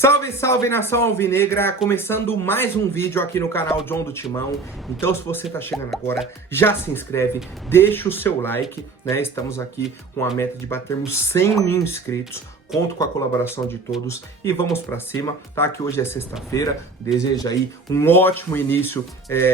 Salve, salve nação alvinegra, começando mais um vídeo aqui no canal John do Timão. Então se você tá chegando agora, já se inscreve, deixa o seu like, né? Estamos aqui com a meta de batermos 100 mil inscritos. Conto com a colaboração de todos e vamos pra cima, tá? Que hoje é sexta-feira, desejo aí um ótimo início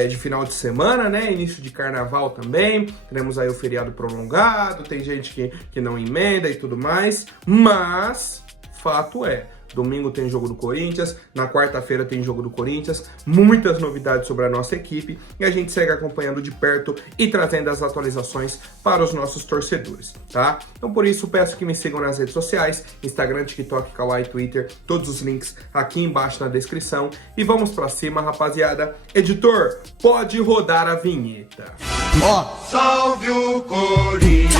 de final de semana, né? Início de carnaval também, teremos aí o feriado prolongado, tem gente que não emenda e tudo mais, mas fato é, domingo tem jogo do Corinthians, na quarta-feira tem jogo do Corinthians, muitas novidades sobre a nossa equipe e a gente segue acompanhando de perto e trazendo as atualizações para os nossos torcedores, tá? Então por isso peço que me sigam nas redes sociais, Instagram, TikTok, Kawaii, Twitter, todos os links aqui embaixo na descrição e vamos pra cima, rapaziada. Editor, pode rodar a vinheta. Salve o Corinthians!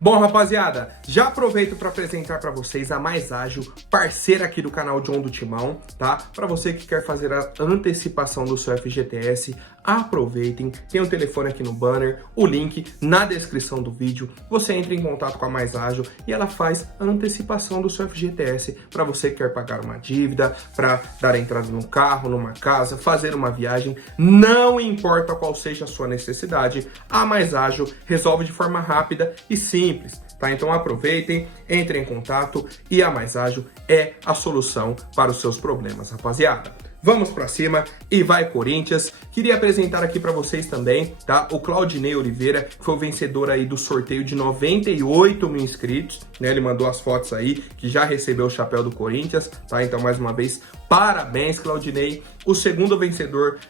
Bom, rapaziada, já aproveito para apresentar para vocês a Mais Ágil, parceira aqui do canal John do Timão, tá? Para você que quer fazer a antecipação do seu FGTS, aproveitem, tem o telefone aqui no banner, o link na descrição do vídeo, você entra em contato com a Mais Ágil e ela faz a antecipação do seu FGTS para você que quer pagar uma dívida, para dar entrada num carro, numa casa, fazer uma viagem, não importa qual seja a sua necessidade, a Mais Ágil resolve de forma rápida e simples, tá? Então aproveitem, entrem em contato e a Mais Ágil é a solução para os seus problemas, rapaziada. Vamos pra cima e vai Corinthians. Queria apresentar aqui pra vocês também, tá? O Claudinei Oliveira, que foi o vencedor aí do sorteio de 98 mil inscritos, né? Ele mandou as fotos aí, que já recebeu o chapéu do Corinthians, tá? Então, mais uma vez, parabéns, Claudinei. O segundo vencedor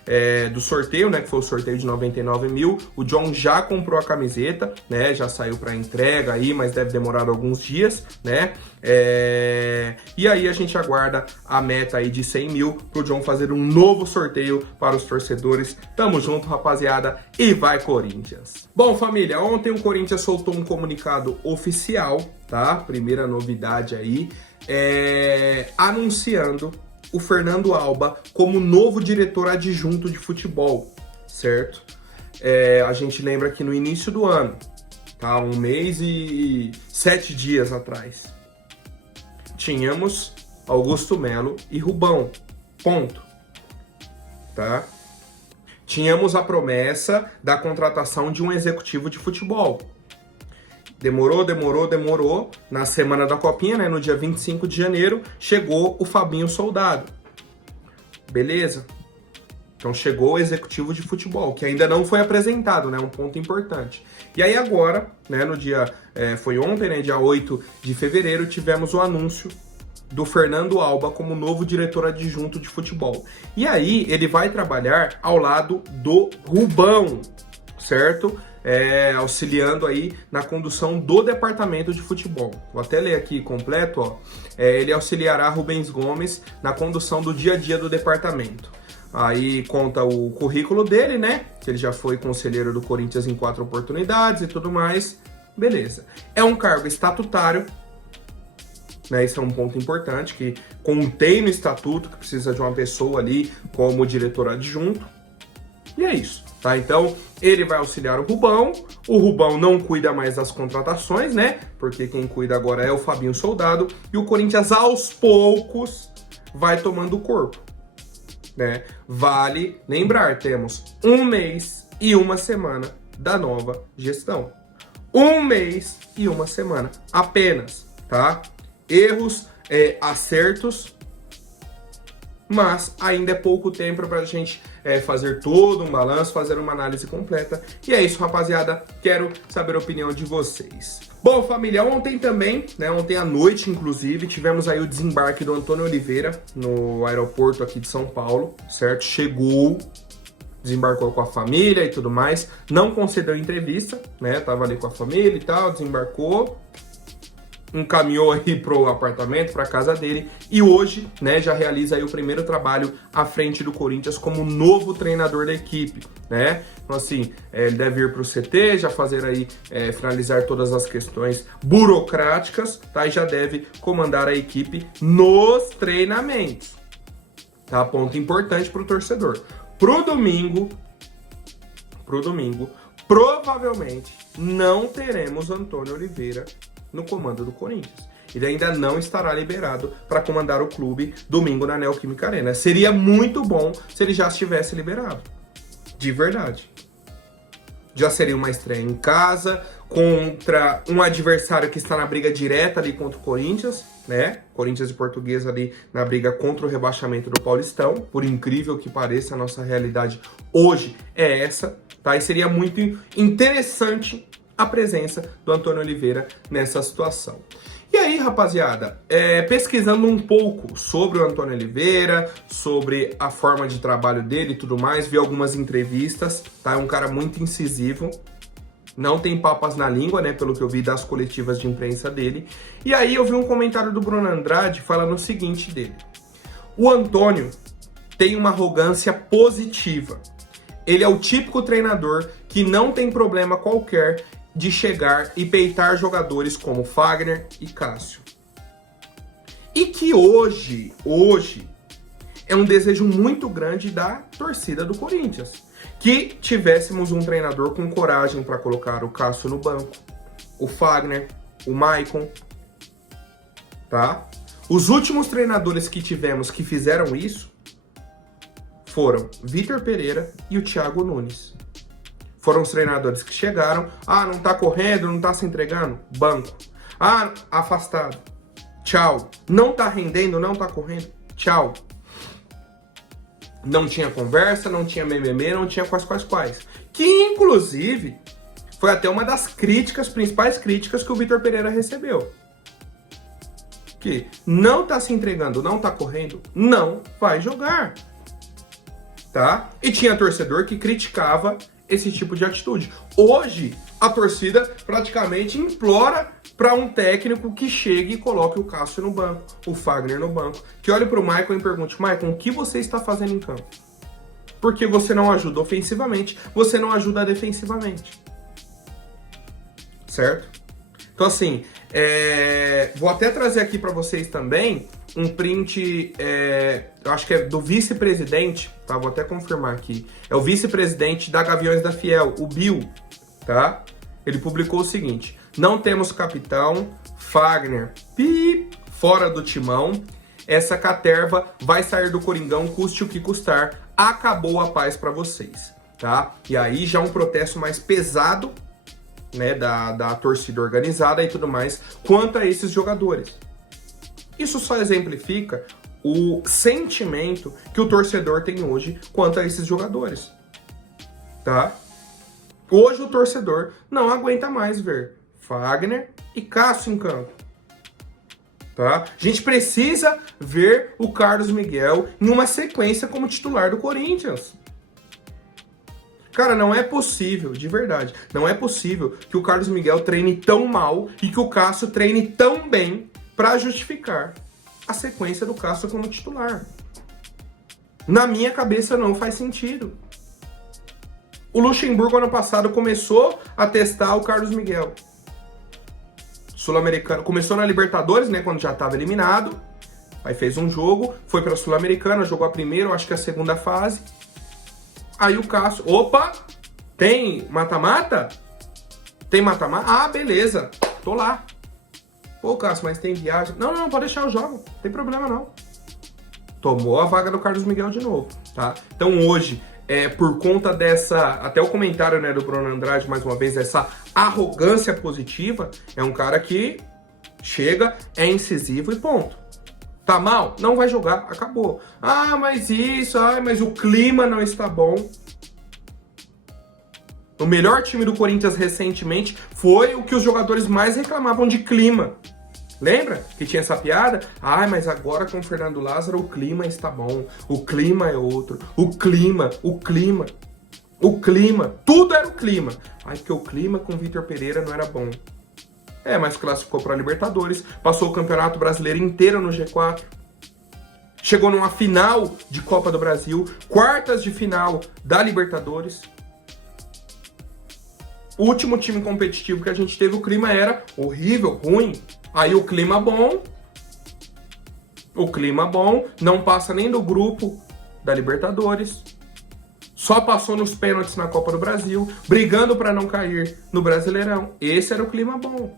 do sorteio, né? Que foi o sorteio de 99 mil. O John já comprou a camiseta, né? Já saiu pra entrega aí, mas deve demorar alguns dias, né? E aí a gente aguarda a meta aí de 100 mil pro John fazer um novo sorteio para os torcedores. Tamo junto, rapaziada, e vai Corinthians! Bom, família, ontem o Corinthians soltou um comunicado oficial, tá? Primeira novidade aí, anunciando o Fernando Alba como novo diretor adjunto de futebol, certo? A gente lembra que no início do ano, tá? 1 mês e 7 dias atrás, tínhamos Augusto Melo e Rubão, ponto, tá? Tínhamos a promessa da contratação de um executivo de futebol. Demorou. Na semana da Copinha, né, no dia 25 de janeiro, chegou o Fabinho Soldado. Beleza? Então chegou o executivo de futebol, que ainda não foi apresentado, né, um ponto importante. E aí agora, né, no dia, foi ontem, né, dia 8 de fevereiro, tivemos o anúncio do Fernando Alba como novo diretor adjunto de futebol. E aí ele vai trabalhar ao lado do Rubão, certo? Auxiliando aí na condução do departamento de futebol. Vou até ler aqui completo, ó. Ele auxiliará Rubens Gomes na condução do dia a dia do departamento. Aí conta o currículo dele, né? Que ele já foi conselheiro do Corinthians em 4 oportunidades e tudo mais. Beleza. É um cargo estatutário, né? Isso é um ponto importante, que contém no estatuto que precisa de uma pessoa ali como diretor adjunto. E é isso, tá? Então, ele vai auxiliar o Rubão não cuida mais das contratações, né? Porque quem cuida agora é o Fabinho Soldado, e o Corinthians, aos poucos, vai tomando corpo, né? Vale lembrar, temos 1 mês e 1 semana da nova gestão. 1 mês e 1 semana, apenas, tá? Erros, acertos, mas ainda é pouco tempo para a gente fazer todo um balanço, fazer uma análise completa. E é isso, rapaziada. Quero saber a opinião de vocês. Bom, família, ontem também, né, ontem à noite, inclusive, tivemos aí o desembarque do Antônio Oliveira no aeroporto aqui de São Paulo, certo? Chegou, desembarcou com a família e tudo mais. Não concedeu entrevista, né? Tava ali com a família e tal, desembarcou, encaminhou aí pro apartamento, pra casa dele, e hoje, né, já realiza aí o primeiro trabalho à frente do Corinthians como novo treinador da equipe, né? Então assim, ele deve ir pro CT, já fazer aí, finalizar todas as questões burocráticas, tá? E já deve comandar a equipe nos treinamentos, tá? Ponto importante pro torcedor. Pro domingo, provavelmente não teremos Antônio Oliveira no comando do Corinthians. Ele ainda não estará liberado para comandar o clube domingo na Neoquímica Arena. Seria muito bom se ele já estivesse liberado. De verdade. Já seria uma estreia em casa, contra um adversário que está na briga direta ali contra o Corinthians, né? Corinthians e Portuguesa ali na briga contra o rebaixamento do Paulistão. Por incrível que pareça, a nossa realidade hoje é essa, tá? E seria muito interessante a presença do Antônio Oliveira nessa situação. E aí, rapaziada, pesquisando um pouco sobre o Antônio Oliveira, sobre a forma de trabalho dele e tudo mais, vi algumas entrevistas, tá? É um cara muito incisivo, não tem papas na língua, né? Pelo que eu vi das coletivas de imprensa dele. E aí eu vi um comentário do Bruno Andrade falando o seguinte dele. O Antônio tem uma arrogância positiva. Ele é o típico treinador que não tem problema qualquer de chegar e peitar jogadores como Fagner e Cássio. E que hoje é um desejo muito grande da torcida do Corinthians. Que tivéssemos um treinador com coragem para colocar o Cássio no banco, o Fagner, o Maicon, tá? Os últimos treinadores que tivemos que fizeram isso foram Vitor Pereira e o Thiago Nunes. Foram os treinadores que chegaram, não tá correndo, não tá se entregando, banco. Afastado, tchau. Não tá rendendo, não tá correndo, tchau. Não tinha conversa, não tinha mimimi, não tinha quais. Que, inclusive, foi até uma das principais críticas que o Vitor Pereira recebeu. Que não tá se entregando, não tá correndo, não vai jogar. Tá? E tinha torcedor que criticava esse tipo de atitude. Hoje, a torcida praticamente implora para um técnico que chegue e coloque o Cássio no banco, o Fagner no banco, que olhe para o Maicon e pergunte: Maicon, o que você está fazendo em campo? Porque você não ajuda ofensivamente, você não ajuda defensivamente. Certo? Então, assim, vou até trazer aqui para vocês também um print, eu acho que é do vice-presidente, tá? Vou até confirmar aqui. É o vice-presidente da Gaviões da Fiel, o Bill, tá? Ele publicou o seguinte: não temos capitão, Fagner, fora do timão, essa caterva vai sair do Coringão, custe o que custar, acabou a paz para vocês, tá? E aí já um protesto mais pesado, né, da torcida organizada e tudo mais, quanto a esses jogadores. Isso só exemplifica o sentimento que o torcedor tem hoje quanto a esses jogadores, tá? Hoje o torcedor não aguenta mais ver Fagner e Cássio em campo, tá? A gente precisa ver o Carlos Miguel em uma sequência como titular do Corinthians. Cara, não é possível, de verdade, não é possível que o Carlos Miguel treine tão mal e que o Cássio treine tão bem para justificar a sequência do Cássio como titular. Na minha cabeça não faz sentido. O Luxemburgo ano passado começou a testar o Carlos Miguel. Sul-Americano, começou na Libertadores, né, quando já estava eliminado. Aí fez um jogo, foi para a Sul-Americana, jogou a primeira, acho que a segunda fase. Aí o Cássio, opa, tem mata-mata? Tem mata-mata? Beleza, tô lá. Pô, Cássio, mas tem viagem? Não, pode deixar, eu jogo, não tem problema não. Tomou a vaga do Carlos Miguel de novo, tá? Então hoje, por conta dessa, até o comentário, né, do Bruno Andrade, mais uma vez, essa arrogância positiva, é um cara que chega, é incisivo e ponto. Tá mal? Não vai jogar, acabou. Mas isso, mas o clima não está bom. O melhor time do Corinthians recentemente foi o que os jogadores mais reclamavam de clima. Lembra que tinha essa piada? Mas agora com o Fernando Lázaro o clima está bom. O clima é outro. O clima. Tudo era o clima. Porque o clima com o Vitor Pereira não era bom. Mas classificou para a Libertadores. Passou o Campeonato Brasileiro inteiro no G4. Chegou numa final de Copa do Brasil. Quartas de final da Libertadores. O último time competitivo que a gente teve, o clima era horrível, ruim. Aí o clima bom, não passa nem do grupo da Libertadores. Só passou nos pênaltis na Copa do Brasil, brigando para não cair no Brasileirão. Esse era o clima bom.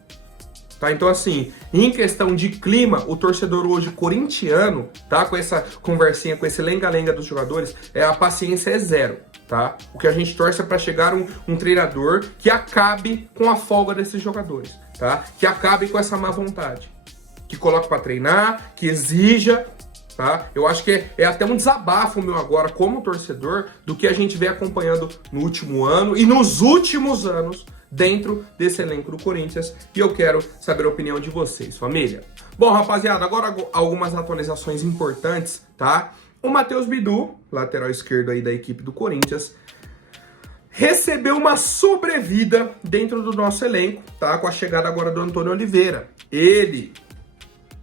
Tá? Então, assim, em questão de clima, o torcedor hoje corintiano, tá? Com essa conversinha, com esse lenga-lenga dos jogadores, a paciência é zero, tá? O que a gente torce é para chegar um treinador que acabe com a folga desses jogadores, tá? Que acabe com essa má vontade, que coloque para treinar, que exija, tá? Eu acho que é até um desabafo meu agora como torcedor do que a gente vem acompanhando no último ano e nos últimos anos dentro desse elenco do Corinthians, e eu quero saber a opinião de vocês, família. Bom, rapaziada, agora algumas atualizações importantes, tá? O Matheus Bidu, lateral esquerdo aí da equipe do Corinthians, recebeu uma sobrevida dentro do nosso elenco, tá? Com a chegada agora do Antônio Oliveira. Ele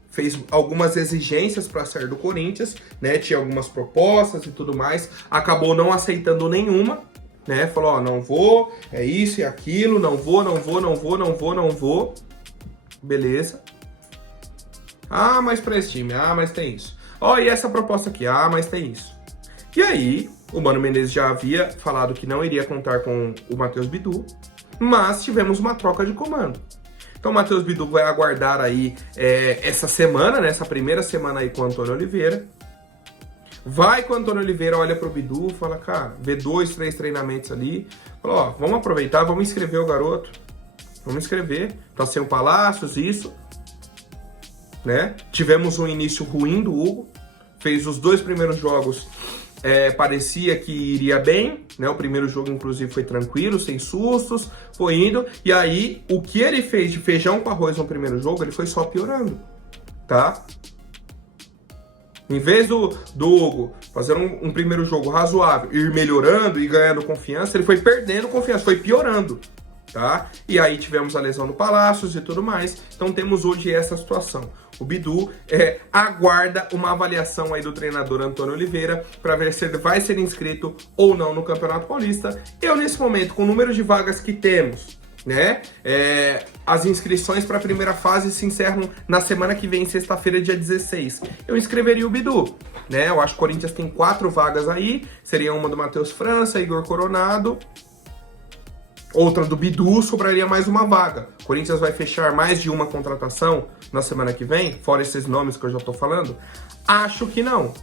fez algumas exigências para sair do Corinthians, né? Tinha algumas propostas e tudo mais, acabou não aceitando nenhuma, né? Falou, ó, não vou, é isso e aquilo, não vou. Beleza. Ah, mas pra esse time, mas tem isso. Ó, e essa proposta aqui, mas tem isso. E aí, o Mano Menezes já havia falado que não iria contar com o Matheus Bidu, mas tivemos uma troca de comando. Então o Matheus Bidu vai aguardar aí essa semana, né? Essa primeira semana aí com o Antônio Oliveira. Vai com o Antônio Oliveira, olha pro Bidu, fala, cara, vê 2, 3 treinamentos ali. Fala, ó, vamos aproveitar, vamos inscrever o garoto. Vamos inscrever. Tá sem o Palácios, isso. Né? Tivemos um início ruim do Hugo. Fez os 2 primeiros jogos, parecia que iria bem, né? O primeiro jogo, inclusive, foi tranquilo, sem sustos, foi indo. E aí, o que ele fez de feijão com arroz no primeiro jogo, ele foi só piorando, tá? Em vez do Hugo fazer um primeiro jogo razoável, ir melhorando e ganhando confiança, ele foi perdendo confiança, foi piorando, tá? E aí tivemos a lesão do Palácios e tudo mais. Então temos hoje essa situação. O Bidu aguarda uma avaliação aí do treinador Antônio Oliveira para ver se ele vai ser inscrito ou não no Campeonato Paulista. Eu, nesse momento, com o número de vagas que temos, né? As inscrições para a primeira fase se encerram na semana que vem, sexta-feira, dia 16. Eu inscreveria o Bidu, né? Eu acho que o Corinthians tem 4 vagas aí, seria uma do Matheus França, Igor Coronado, outra do Bidu, sobraria mais uma vaga. O Corinthians vai fechar mais de uma contratação na semana que vem, fora esses nomes que eu já tô falando? Acho que não,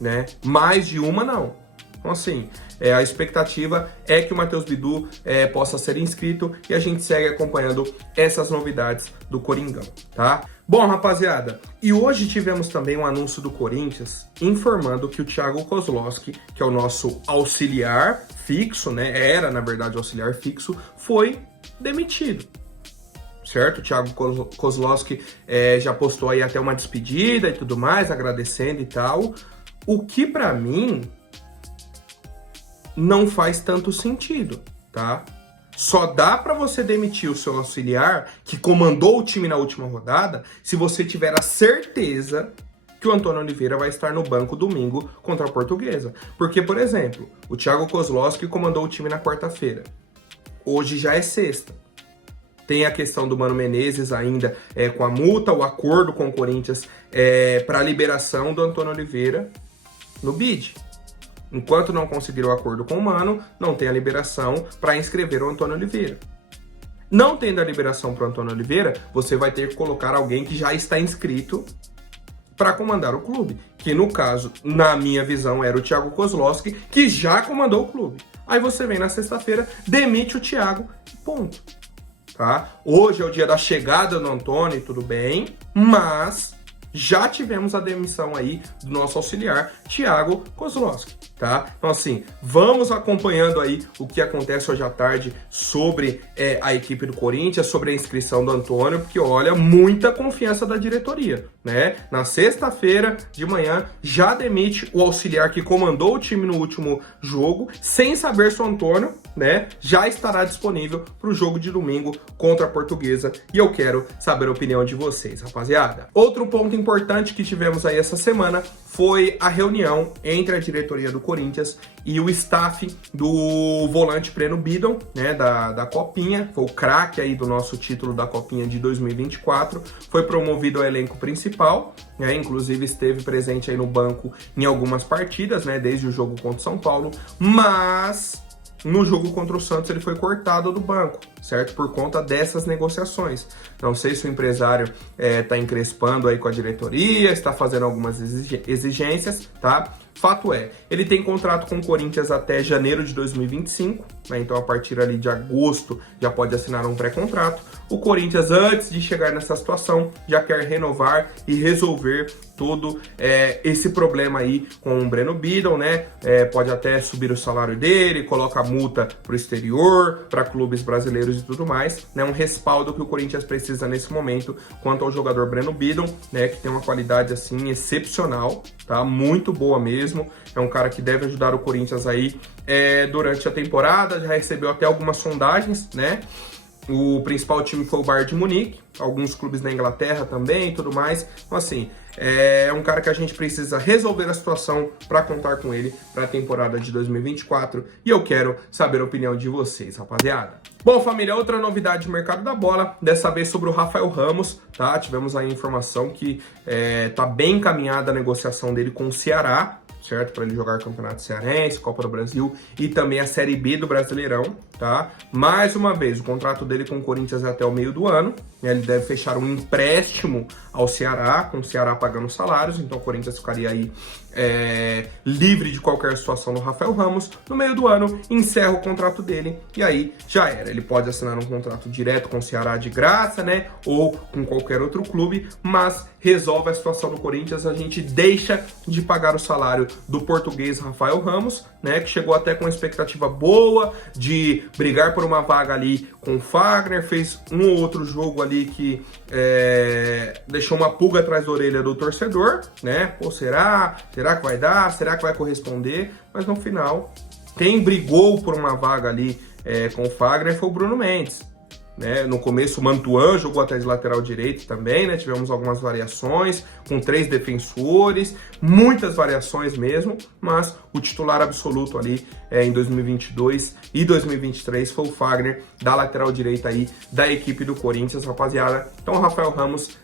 né? Mais de uma, não. Então, assim, a expectativa é que o Matheus Bidu possa ser inscrito e a gente segue acompanhando essas novidades do Coringão, tá? Bom, rapaziada, e hoje tivemos também um anúncio do Corinthians informando que o Thiago Kozlowski, que é o nosso auxiliar fixo, né? Era, na verdade, auxiliar fixo, foi demitido. Certo? O Thiago Kozlowski já postou aí até uma despedida e tudo mais, agradecendo e tal. O que, pra mim, não faz tanto sentido, tá? Só dá pra você demitir o seu auxiliar, que comandou o time na última rodada, se você tiver a certeza que o Antônio Oliveira vai estar no banco domingo contra a Portuguesa. Porque, por exemplo, o Thiago Kozlowski comandou o time na quarta-feira. Hoje já é sexta. Tem a questão do Mano Menezes ainda com a multa, o acordo com o Corinthians para a liberação do Antônio Oliveira no bid. Enquanto não conseguir o acordo com o Mano, não tem a liberação para inscrever o Antônio Oliveira. Não tendo a liberação para o Antônio Oliveira, você vai ter que colocar alguém que já está inscrito para comandar o clube. Que no caso, na minha visão, era o Thiago Kozlowski, que já comandou o clube. Aí você vem na sexta-feira, demite o Thiago e ponto. Tá? Hoje é o dia da chegada do Antônio, tudo bem, mas já tivemos a demissão aí do nosso auxiliar, Thiago Kozlowski, tá? Então, assim, vamos acompanhando aí o que acontece hoje à tarde sobre a equipe do Corinthians, sobre a inscrição do Antônio, porque, olha, muita confiança da diretoria, né? Na sexta-feira de manhã, já demite o auxiliar que comandou o time no último jogo, sem saber se o Antônio, né, já estará disponível para o jogo de domingo contra a Portuguesa, e eu quero saber a opinião de vocês, rapaziada. Outro ponto importante que tivemos aí essa semana foi a reunião entre a diretoria do Corinthians e o staff do volante Breno Bidon, né, da Copinha, foi o craque aí do nosso título da Copinha de 2024, foi promovido ao elenco principal, né, inclusive esteve presente aí no banco em algumas partidas, né, desde o jogo contra o São Paulo, mas no jogo contra o Santos ele foi cortado do banco, certo? Por conta dessas negociações. Não sei se o empresário está encrespando aí com a diretoria, está fazendo algumas exigências, tá? Fato é, ele tem contrato com o Corinthians até janeiro de 2025, né? Então a partir ali de agosto já pode assinar um pré-contrato. O Corinthians, antes de chegar nessa situação, já quer renovar e resolver todo esse problema aí com o Breno Biddle, né? Pode até subir o salário dele, coloca a multa pro exterior, para clubes brasileiros e tudo mais, né? Um respaldo que o Corinthians precisa nesse momento quanto ao jogador Breno Biddle, né? Que tem uma qualidade assim excepcional, tá? Muito boa mesmo. É um cara que deve ajudar o Corinthians aí durante a temporada, já recebeu até algumas sondagens, né? O principal time foi o Bayern de Munique, alguns clubes na Inglaterra também e tudo mais. Então, assim, é um cara que a gente precisa resolver a situação para contar com ele para a temporada de 2024. E eu quero saber a opinião de vocês, rapaziada. Bom, família, outra novidade do mercado da bola, dessa vez sobre o Rafael Ramos, tá? Tivemos aí a informação que tá bem encaminhada a negociação dele com o Ceará, certo? Para ele jogar Campeonato Cearense, Copa do Brasil e também a Série B do Brasileirão, tá? Mais uma vez, o contrato dele com o Corinthians é até o meio do ano, né? Ele deve fechar um empréstimo ao Ceará, com o Ceará pagando salários, então o Corinthians ficaria aí livre de qualquer situação no Rafael Ramos. No meio do ano, encerra o contrato dele e aí já era. Ele pode assinar um contrato direto com o Ceará de graça, né? Ou com qualquer outro clube, mas resolve a situação do Corinthians, a gente deixa de pagar o salário do português Rafael Ramos, né? Que chegou até com uma expectativa boa de brigar por uma vaga ali com o Fagner, fez um ou outro jogo ali que deixou uma pulga atrás da orelha do torcedor, né? Pô, será que vai dar? Será que vai corresponder? Mas no final, quem brigou por uma vaga ali com o Fagner foi o Bruno Mendes, né? No começo o Mantuan jogou até de lateral direito também, né? Tivemos algumas variações com 3 defensores, muitas variações mesmo, mas o titular absoluto ali em 2022 e 2023 foi o Fagner, da lateral direita aí da equipe do Corinthians, rapaziada. Então o Rafael Ramos,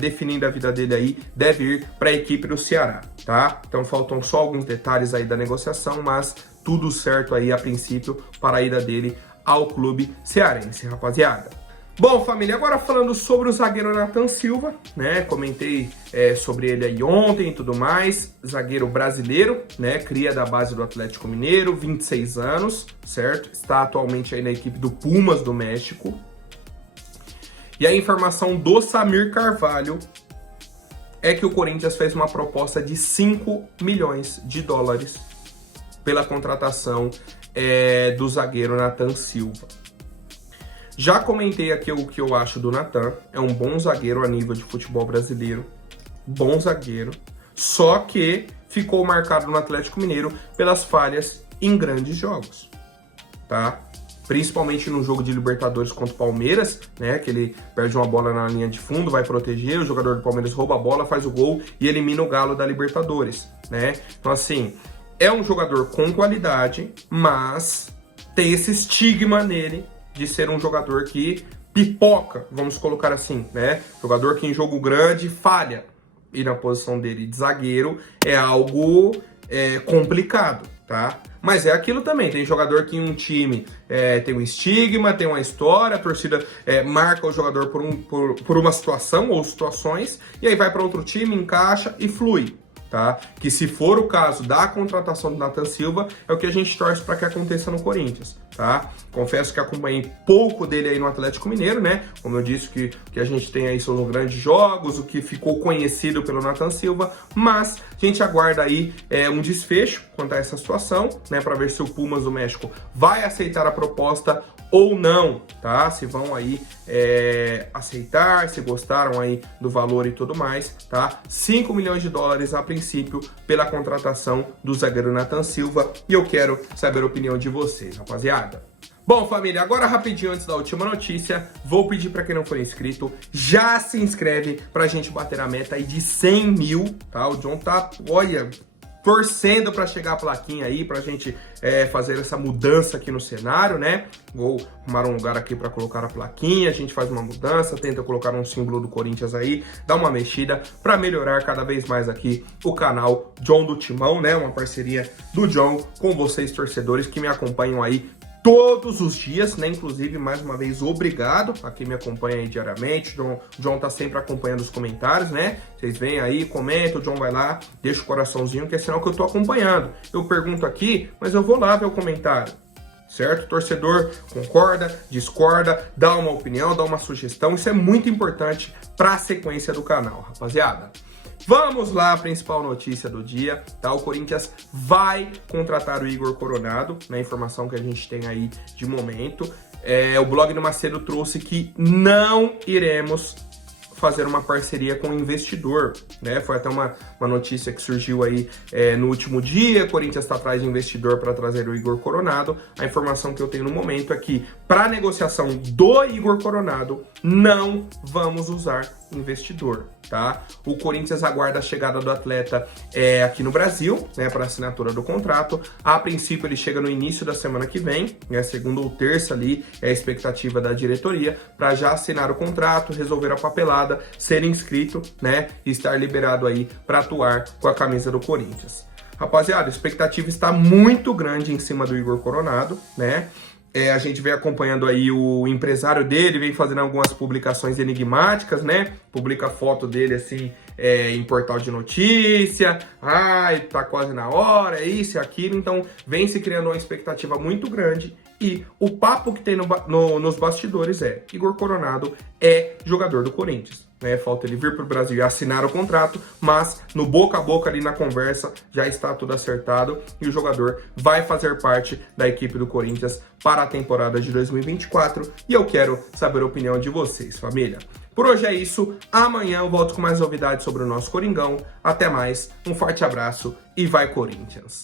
definindo a vida dele aí, deve ir para a equipe do Ceará, tá? Então faltam só alguns detalhes aí da negociação, mas tudo certo aí a princípio para a ida dele ao clube cearense, rapaziada. Bom, família, agora falando sobre o zagueiro Nathan Silva, né? Comentei sobre ele aí ontem e tudo mais. Zagueiro brasileiro, né? Cria da base do Atlético Mineiro, 26 anos, certo? Está atualmente aí na equipe do Pumas do México. E a informação do Samir Carvalho é que o Corinthians fez uma proposta de 5 milhões de dólares pela contratação do zagueiro Nathan Silva. Já comentei aqui o que eu acho do Nathan. É um bom zagueiro a nível de futebol brasileiro. Bom zagueiro. Só que ficou marcado no Atlético Mineiro pelas falhas em grandes jogos, tá? Principalmente no jogo de Libertadores contra o Palmeiras, né? Que ele perde uma bola na linha de fundo, vai proteger, o jogador do Palmeiras rouba a bola, faz o gol e elimina o Galo da Libertadores, né? Então, assim, é um jogador com qualidade, mas tem esse estigma nele de ser um jogador que pipoca, vamos colocar assim, né? Jogador que em jogo grande falha. E na posição dele de zagueiro é algo complicado, tá? Mas é aquilo também, tem jogador que em um time tem um estigma, tem uma história, a torcida marca o jogador por uma situação ou situações, e aí vai para outro time, encaixa e flui. Tá? Que se for o caso da contratação do Nathan Silva, é o que a gente torce para que aconteça no Corinthians, tá? Confesso que acompanhei pouco dele aí no Atlético Mineiro, né? Como eu disse, que a gente tem aí são os grandes jogos, o que ficou conhecido pelo Nathan Silva, mas a gente aguarda aí um desfecho quanto a essa situação, né? Para ver se o Pumas do México vai aceitar a proposta ou não, tá? Se vão aí aceitar, se gostaram aí do valor e tudo mais, tá? 5 milhões de dólares a princípio pela contratação do zagueiro Nathan Silva, e eu quero saber a opinião de vocês, rapaziada. Bom, família, agora rapidinho antes da última notícia, vou pedir para quem não for inscrito, já se inscreve pra gente bater a meta aí de 100 mil, tá? O John tá, olha, torcendo para chegar a plaquinha aí, pra gente fazer essa mudança aqui no cenário, né? Vou arrumar um lugar aqui para colocar a plaquinha, a gente faz uma mudança, tenta colocar um símbolo do Corinthians aí, dá uma mexida para melhorar cada vez mais aqui o canal John do Timão, né? Uma parceria do John com vocês, torcedores, que me acompanham aí todos os dias, né? Inclusive, mais uma vez, obrigado a quem me acompanha aí diariamente. O John tá sempre acompanhando os comentários, né? Vocês vêm aí, comentam, o John vai lá, deixa o coraçãozinho, que é sinal que eu tô acompanhando. Eu pergunto aqui, mas eu vou lá ver o comentário. Certo? O torcedor concorda, discorda, dá uma opinião, dá uma sugestão. Isso é muito importante para a sequência do canal, rapaziada. Vamos lá, a principal notícia do dia, tá? O Corinthians vai contratar o Igor Coronado, na informação que a gente tem aí de momento. O blog do Macedo trouxe que não iremos fazer uma parceria com o investidor, né? Foi até uma notícia que surgiu aí no último dia. O Corinthians está atrás de investidor para trazer o Igor Coronado. A informação que eu tenho no momento é que, para a negociação do Igor Coronado, não vamos usar investidor, tá? O Corinthians aguarda a chegada do atleta aqui no Brasil, né, para assinatura do contrato. A princípio ele chega no início da semana que vem, né, segunda ou terça ali é a expectativa da diretoria, para já assinar o contrato, resolver a papelada, ser inscrito, né, e estar liberado aí para atuar com a camisa do Corinthians. Rapaziada, a expectativa está muito grande em cima do Igor Coronado, né? A gente vem acompanhando aí o empresário dele, vem fazendo algumas publicações enigmáticas, né? Publica foto dele, assim, em portal de notícia. Tá quase na hora, é isso e aquilo. Então, vem se criando uma expectativa muito grande. E o papo que tem nos bastidores é: Igor Coronado é jogador do Corinthians, né? Falta ele vir para o Brasil e assinar o contrato, mas no boca a boca ali na conversa já está tudo acertado e o jogador vai fazer parte da equipe do Corinthians para a temporada de 2024. E eu quero saber a opinião de vocês, família. Por hoje é isso. Amanhã eu volto com mais novidades sobre o nosso Coringão. Até mais, um forte abraço e vai Corinthians!